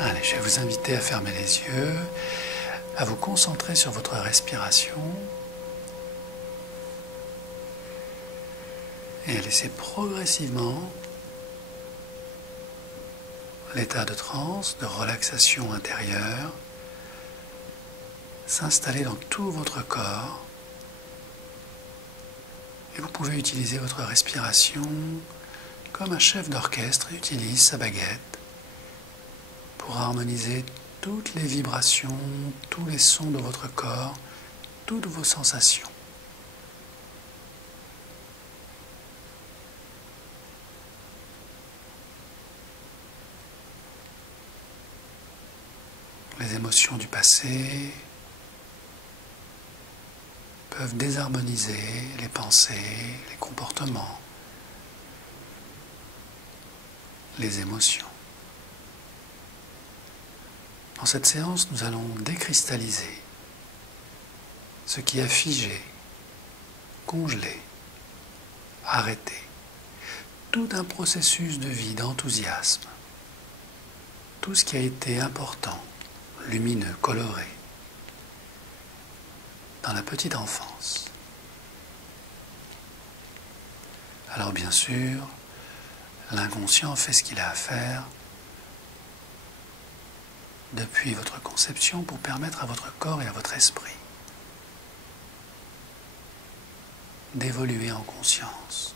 Allez, je vais vous inviter à fermer les yeux, à vous concentrer sur votre respiration et à laisser progressivement l'état de transe, de relaxation intérieure s'installer dans tout votre corps. Et vous pouvez utiliser votre respiration comme un chef d'orchestre utilise sa baguette pour harmoniser toutes les vibrations, tous les sons de votre corps, toutes vos sensations. Les émotions du passé peuvent désharmoniser les pensées, les comportements, les émotions. Dans cette séance, nous allons décristalliser ce qui a figé, congelé, arrêté, tout un processus de vie, d'enthousiasme, tout ce qui a été important, lumineux, coloré, dans la petite enfance. Alors bien sûr, l'inconscient fait ce qu'il a à faire depuis votre conception pour permettre à votre corps et à votre esprit d'évoluer en conscience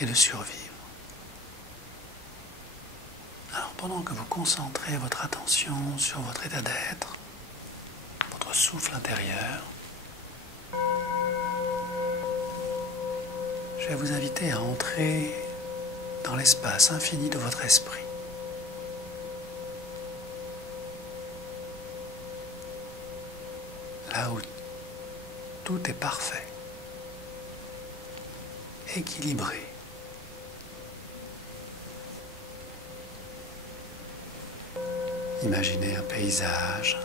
et de survivre. Alors pendant que vous concentrez votre attention sur votre état d'être, votre souffle intérieur, je vais vous inviter à entrer dans l'espace infini de votre esprit. Là où tout est parfait, équilibré. Imaginez un paysage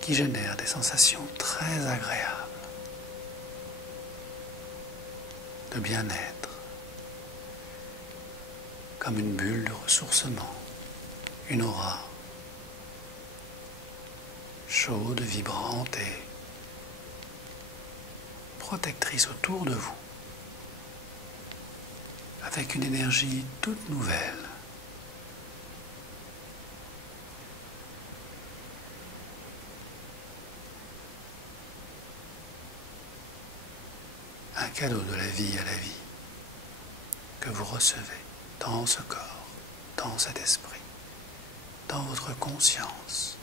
qui génère des sensations très agréables de bien-être, comme une bulle de ressourcement, une aura chaude, vibrante et protectrice autour de vous, avec une énergie toute nouvelle. Un cadeau de la vie à la vie que vous recevez dans ce corps, dans cet esprit, dans votre conscience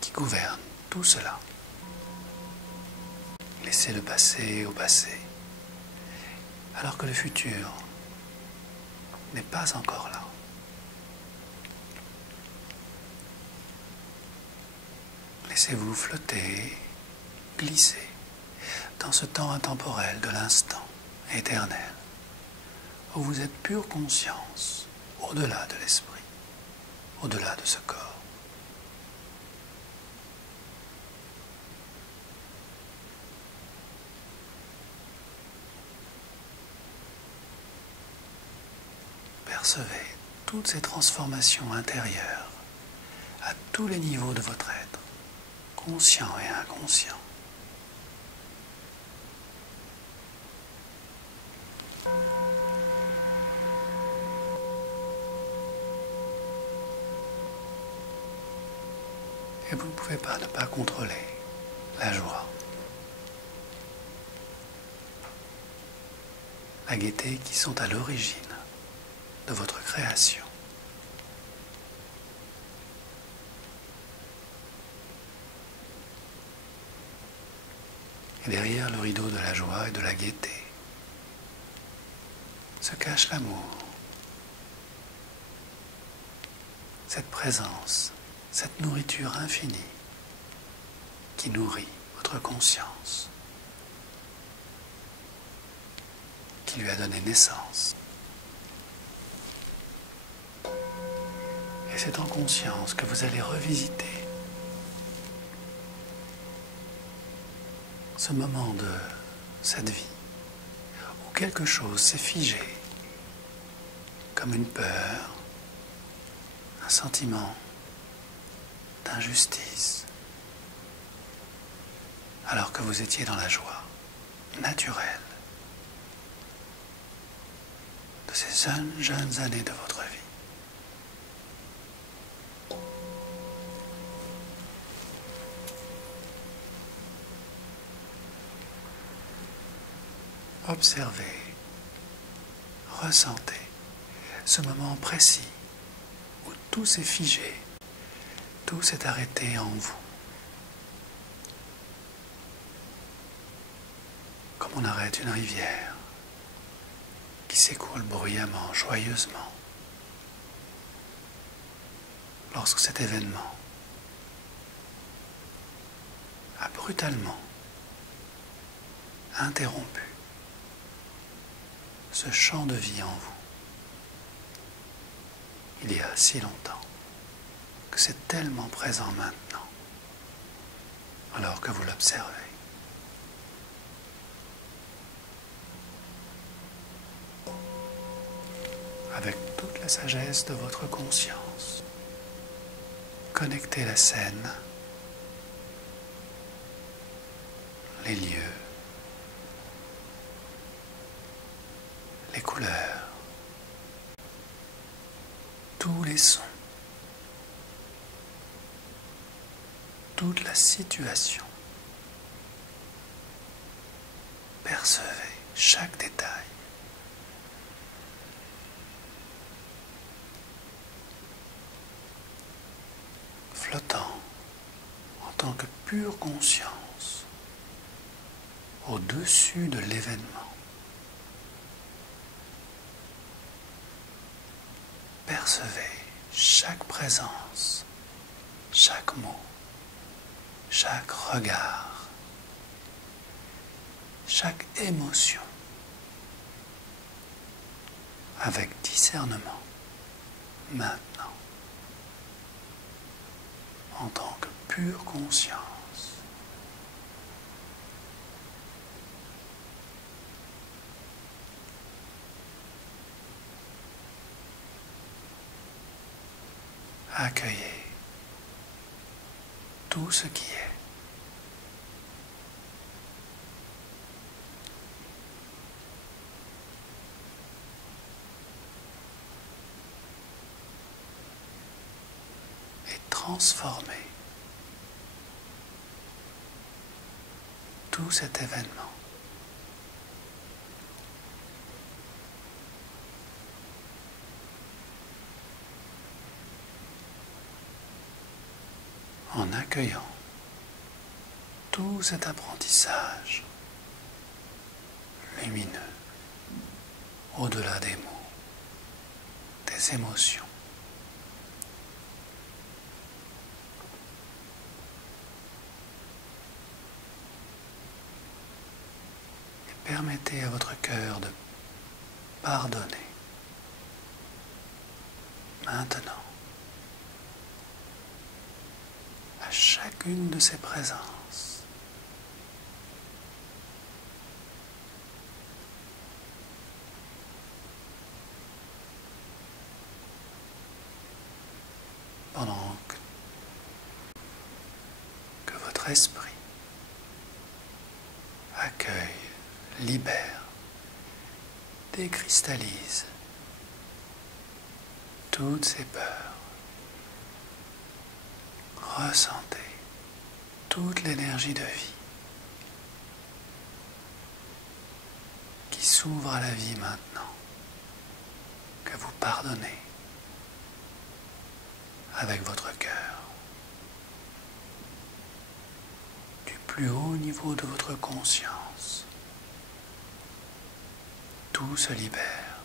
qui gouverne tout cela. Laissez le passé au passé, alors que le futur n'est pas encore là. Laissez-vous flotter, glisser dans ce temps intemporel de l'instant éternel, où vous êtes pure conscience, au-delà de l'esprit, au-delà de ce corps. Percevez toutes ces transformations intérieures à tous les niveaux de votre être, conscient et inconscient. Et vous ne pouvez pas ne pas contrôler la joie, la gaieté qui sont à l'origine de votre création. Et derrière le rideau de la joie et de la gaieté se cache l'amour, cette présence, cette nourriture infinie qui nourrit votre conscience, qui lui a donné naissance. Et c'est en conscience que vous allez revisiter ce moment de cette vie quelque chose s'est figé, comme une peur, un sentiment d'injustice, alors que vous étiez dans la joie naturelle de ces jeunes années de votre vie. Observez, ressentez ce moment précis où tout s'est figé, tout s'est arrêté en vous. Comme on arrête une rivière qui s'écoule bruyamment, joyeusement, lorsque cet événement a brutalement interrompu ce champ de vie en vous, il y a si longtemps, que c'est tellement présent maintenant, alors que vous l'observez. Avec toute la sagesse de votre conscience, connectez la scène, les lieux, les couleurs, tous les sons, toute la situation. Percevez chaque détail. Flottant en tant que pure conscience au-dessus de l'événement. Percevez chaque présence, chaque mot, chaque regard, chaque émotion, avec discernement, maintenant, en tant que pure conscience. Accueillez tout ce qui est. Et transformez tout cet événement en accueillant tout cet apprentissage lumineux au-delà des mots, des émotions. Et permettez à votre cœur de pardonner maintenant à chacune de ces présences. Pendant que votre esprit accueille, libère, décristallise toutes ces peurs. Ressentez toute l'énergie de vie qui s'ouvre à la vie maintenant, que vous pardonnez avec votre cœur. Du plus haut niveau de votre conscience, tout se libère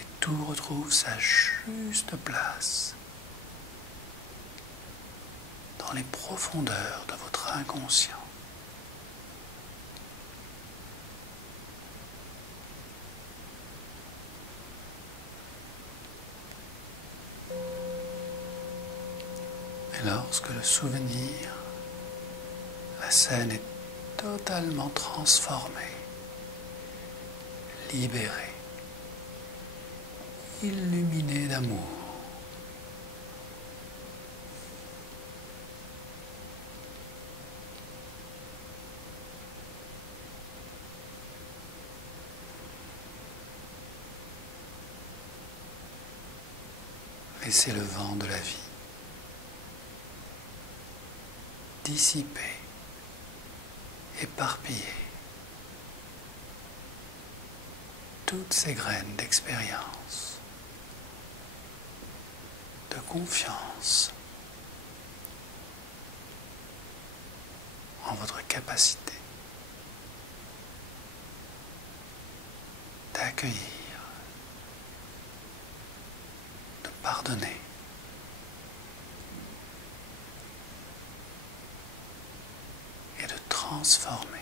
et tout retrouve sa juste place dans les profondeurs de votre inconscient. Et lorsque le souvenir, la scène est totalement transformé, libéré, illuminé d'amour. Laissez le vent de la vie dissiper, éparpiller toutes ces graines d'expérience, de confiance en votre capacité d'accueillir, de pardonner, et de transformer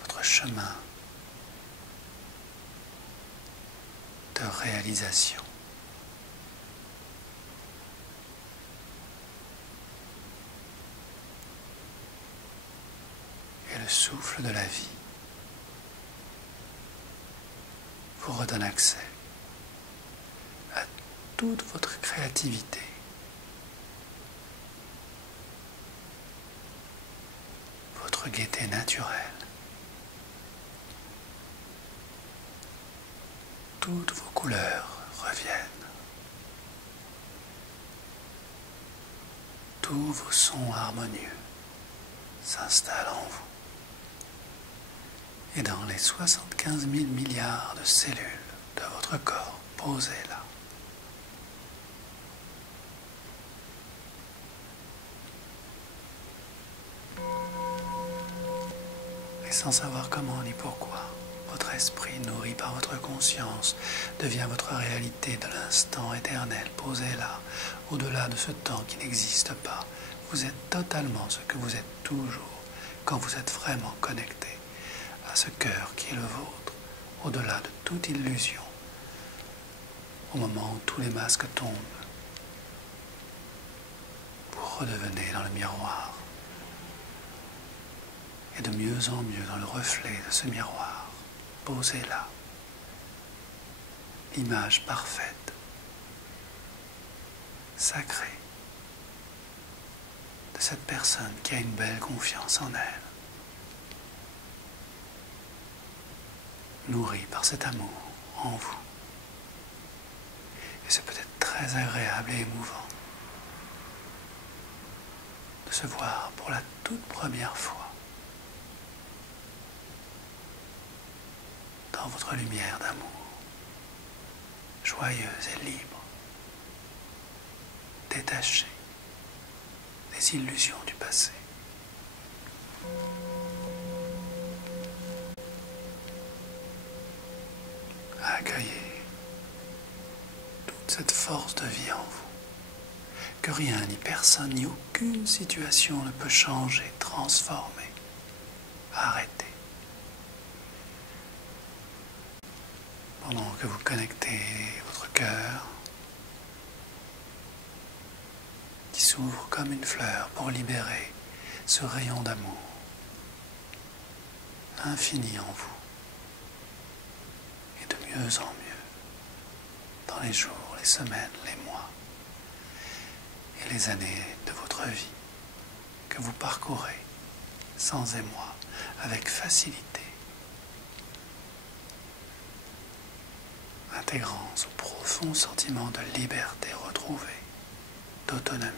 votre chemin de réalisation. Et le souffle de la vie vous redonne accès à toute votre créativité, votre gaieté naturelle, toutes vos couleurs reviennent, tous vos sons harmonieux s'installent en vous. Et dans les 75 000 milliards de cellules de votre corps posées là, et sans savoir comment ni pourquoi, votre esprit, nourri par votre conscience, devient votre réalité de l'instant éternel posé là, au-delà de ce temps qui n'existe pas. Vous êtes totalement ce que vous êtes toujours quand vous êtes vraiment connecté à ce cœur qui est le vôtre, au-delà de toute illusion. Au moment où tous les masques tombent, vous redevenez dans le miroir, et de mieux en mieux dans le reflet de ce miroir, posé là, l'image parfaite, sacrée, de cette personne qui a une belle confiance en elle, nourrie par cet amour en vous. Et c'est peut-être très agréable et émouvant de se voir pour la toute première fois dans votre lumière d'amour, joyeuse et libre, détachée des illusions du passé. Accueillez toute cette force de vie en vous, que rien, ni personne, ni aucune situation ne peut changer, transformer, arrêter. Pendant que vous connectez votre cœur, qui s'ouvre comme une fleur pour libérer ce rayon d'amour infini en vous, et de mieux en mieux, dans les jours, les semaines, les mois et les années de votre vie, que vous parcourez sans émoi, avec facilité, intégrant ce profond sentiment de liberté retrouvée, d'autonomie,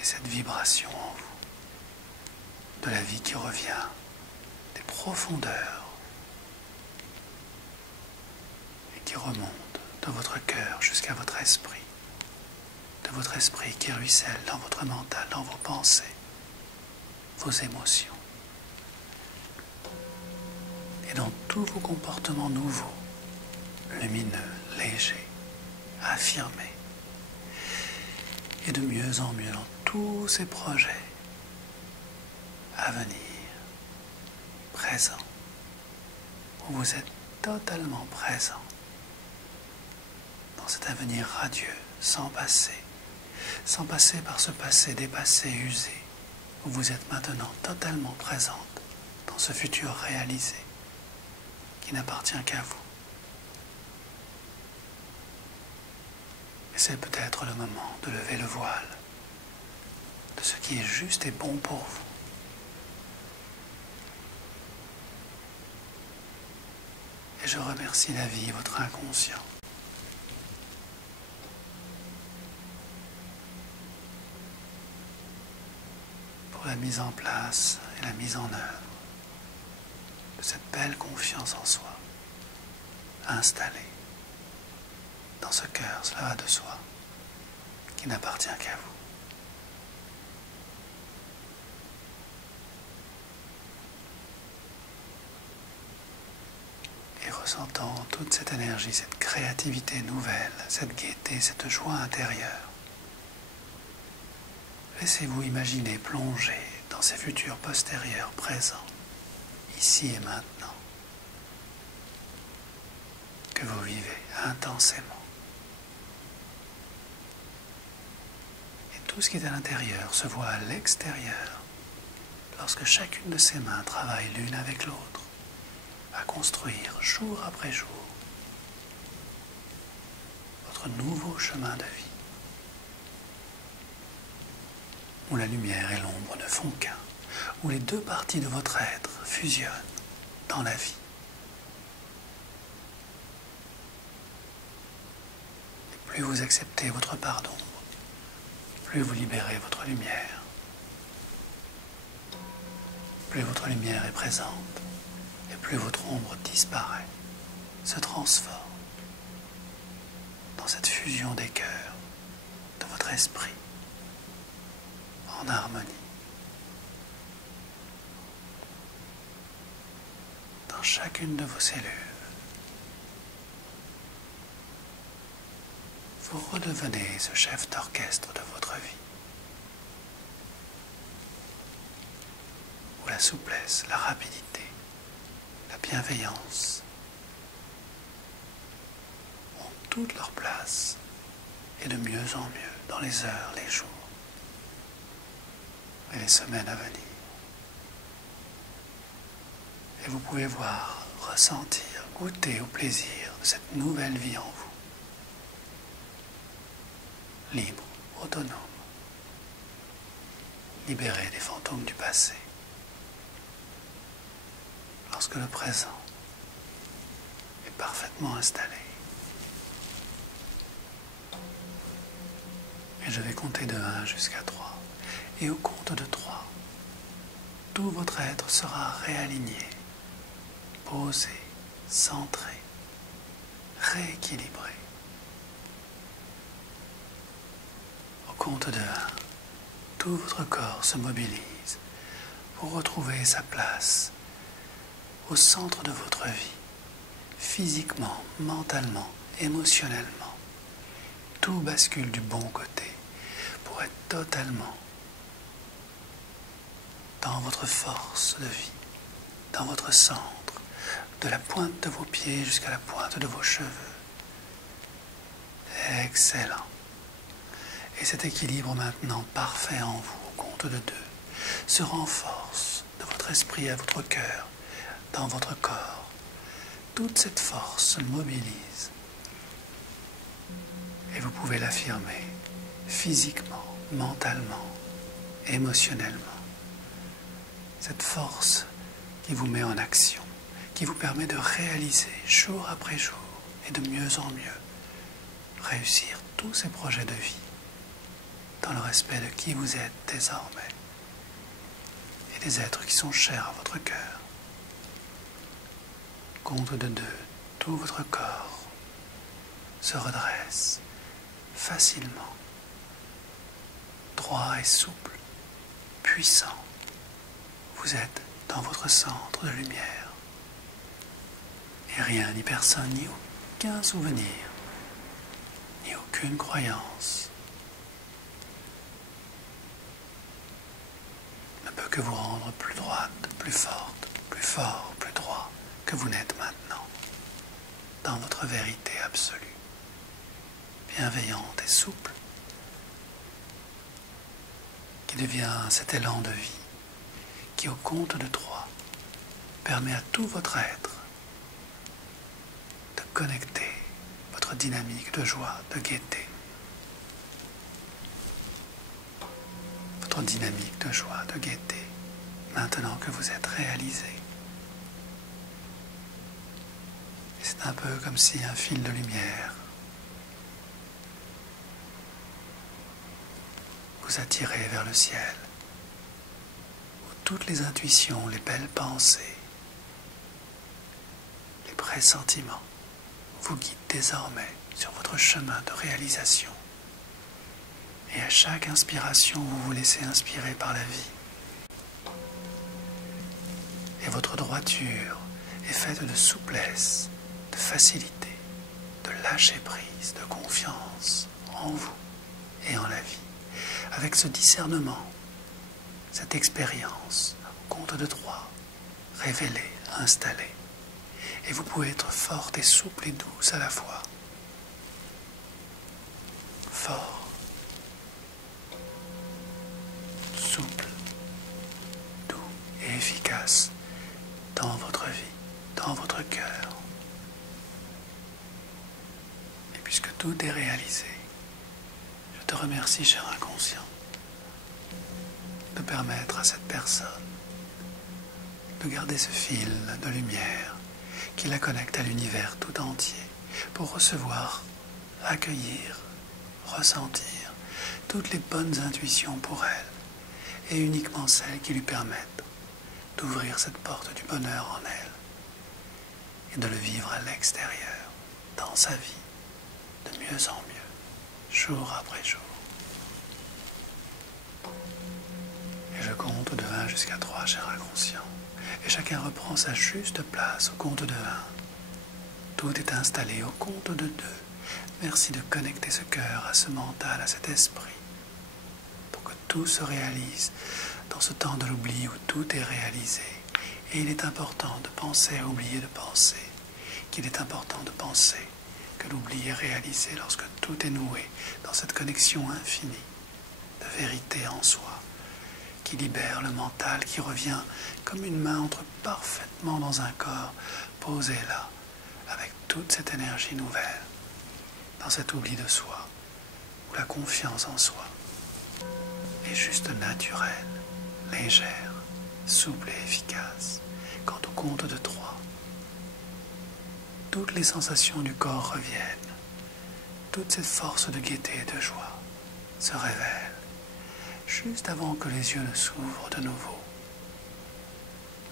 et cette vibration en vous, de la vie qui revient des profondeurs et qui remonte de votre cœur jusqu'à votre esprit, de votre esprit qui ruisselle dans votre mental, dans vos pensées, vos émotions, et dans tous vos comportements nouveaux, lumineux, légers, affirmés, et de mieux en mieux dans tous ces projets à venir, présents, où vous êtes totalement présent dans cet avenir radieux, sans passé, sans passer par ce passé dépassé, usé, où vous êtes maintenant totalement présente dans ce futur réalisé qui n'appartient qu'à vous. Et c'est peut-être le moment de lever le voile de ce qui est juste et bon pour vous. Et je remercie la vie et votre inconscient pour la mise en place et la mise en œuvre de cette belle confiance en soi installée dans ce cœur, cela va de soi, qui n'appartient qu'à vous. Et ressentant toute cette énergie, cette créativité nouvelle, cette gaieté, cette joie intérieure, laissez-vous imaginer plonger dans ces futurs postérieurs présents, ici et maintenant, que vous vivez intensément. Et tout ce qui est à l'intérieur se voit à l'extérieur lorsque chacune de ces mains travaille l'une avec l'autre à construire jour après jour votre nouveau chemin de vie, où la lumière et l'ombre ne font qu'un, où les deux parties de votre être fusionnent dans la vie. Et plus vous acceptez votre part d'ombre, plus vous libérez votre lumière. Plus votre lumière est présente, et plus votre ombre disparaît, se transforme dans cette fusion des cœurs de votre esprit en harmonie. Dans chacune de vos cellules, vous redevenez ce chef d'orchestre de votre vie, où la souplesse, la rapidité, la bienveillance ont toute leur place, et de mieux en mieux dans les heures, les jours et les semaines à venir. Et vous pouvez voir, ressentir, goûter au plaisir de cette nouvelle vie en vous. Libre, autonome, libéré des fantômes du passé. Lorsque le présent est parfaitement installé. Et je vais compter de 1 jusqu'à 3. Et au compte de 3, tout votre être sera réaligné, posé, centré, rééquilibré. Au compte de 1, tout votre corps se mobilise pour retrouver sa place au centre de votre vie, physiquement, mentalement, émotionnellement. Tout bascule du bon côté pour être totalement dans votre force de vie, dans votre centre, de la pointe de vos pieds jusqu'à la pointe de vos cheveux. Excellent. Et cet équilibre maintenant parfait en vous, au compte de 2, se renforce de votre esprit à votre cœur, dans votre corps. Toute cette force se mobilise. Et vous pouvez l'affirmer physiquement, mentalement, émotionnellement. Cette force qui vous met en action, qui vous permet de réaliser jour après jour et de mieux en mieux réussir tous ces projets de vie dans le respect de qui vous êtes désormais et des êtres qui sont chers à votre cœur. Compte de 2, tout votre corps se redresse facilement, droit et souple, puissant. Vous êtes dans votre centre de lumière. Et rien, ni personne, ni aucun souvenir, ni aucune croyance ne peut que vous rendre plus droite, plus forte, plus fort, plus droit que vous n'êtes maintenant, dans votre vérité absolue, bienveillante et souple, qui devient cet élan de vie, qui au compte de 3 permet à tout votre être de connecter votre dynamique de joie, de gaieté. Votre dynamique de joie, de gaieté, maintenant que vous êtes réalisé. Et c'est un peu comme si un fil de lumière vous attirait vers le ciel, où toutes les intuitions, les belles pensées, les pressentiments vous guident désormais sur votre chemin de réalisation. Et à chaque inspiration, vous vous laissez inspirer par la vie. Et votre droiture est faite de souplesse, de facilité, de lâcher prise, de confiance en vous et en la vie. Avec ce discernement, cette expérience, au compte de 3, révélée, installée. Et vous pouvez être forte et souple et douce à la fois. Fort, souple, doux et efficace dans votre vie, dans votre cœur. Et puisque tout est réalisé, je te remercie, cher inconscient, de permettre à cette personne de garder ce fil de lumière qui la connecte à l'univers tout entier pour recevoir, accueillir, ressentir toutes les bonnes intuitions pour elle et uniquement celles qui lui permettent d'ouvrir cette porte du bonheur en elle et de le vivre à l'extérieur, dans sa vie, de mieux en mieux, jour après jour. Et je compte de 1 jusqu'à 3, cher inconscient. Et chacun reprend sa juste place au compte de 1. Tout est installé au compte de 2. Merci de connecter ce cœur à ce mental, à cet esprit, pour que tout se réalise dans ce temps de l'oubli où tout est réalisé. Et il est important de penser à oublier de penser, qu'il est important de penser que l'oubli est réalisé lorsque tout est noué dans cette connexion infinie de vérité en soi, qui libère le mental, qui revient comme une main entre parfaitement dans un corps posé là, avec toute cette énergie nouvelle, dans cet oubli de soi, où la confiance en soi est juste naturelle, légère, souple et efficace. Quand au compte de 3, toutes les sensations du corps reviennent, toute cette force de gaieté et de joie se révèle, juste avant que les yeux ne s'ouvrent de nouveau.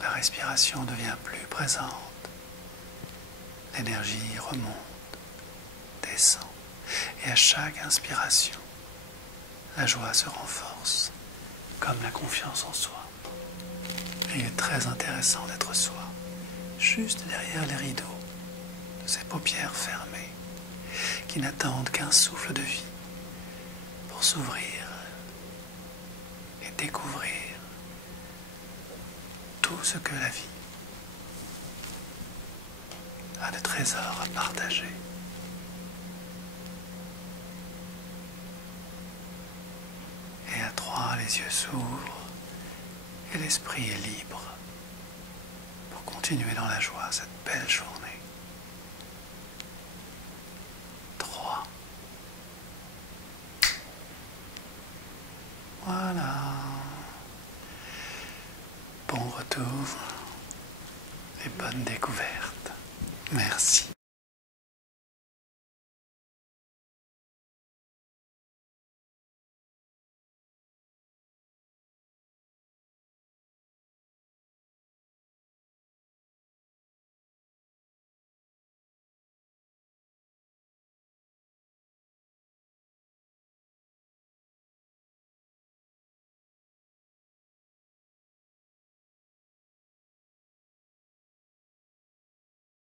La respiration devient plus présente, l'énergie remonte, descend, et à chaque inspiration, la joie se renforce, comme la confiance en soi. Et il est très intéressant d'être soi, juste derrière les rideaux de ces paupières fermées, qui n'attendent qu'un souffle de vie pour s'ouvrir et découvrir tout ce que la vie a de trésors à partager. Et à 3, les yeux s'ouvrent et l'esprit est libre pour continuer dans la joie cette belle journée. 3. Voilà. Bon retour et bonne découverte. Merci.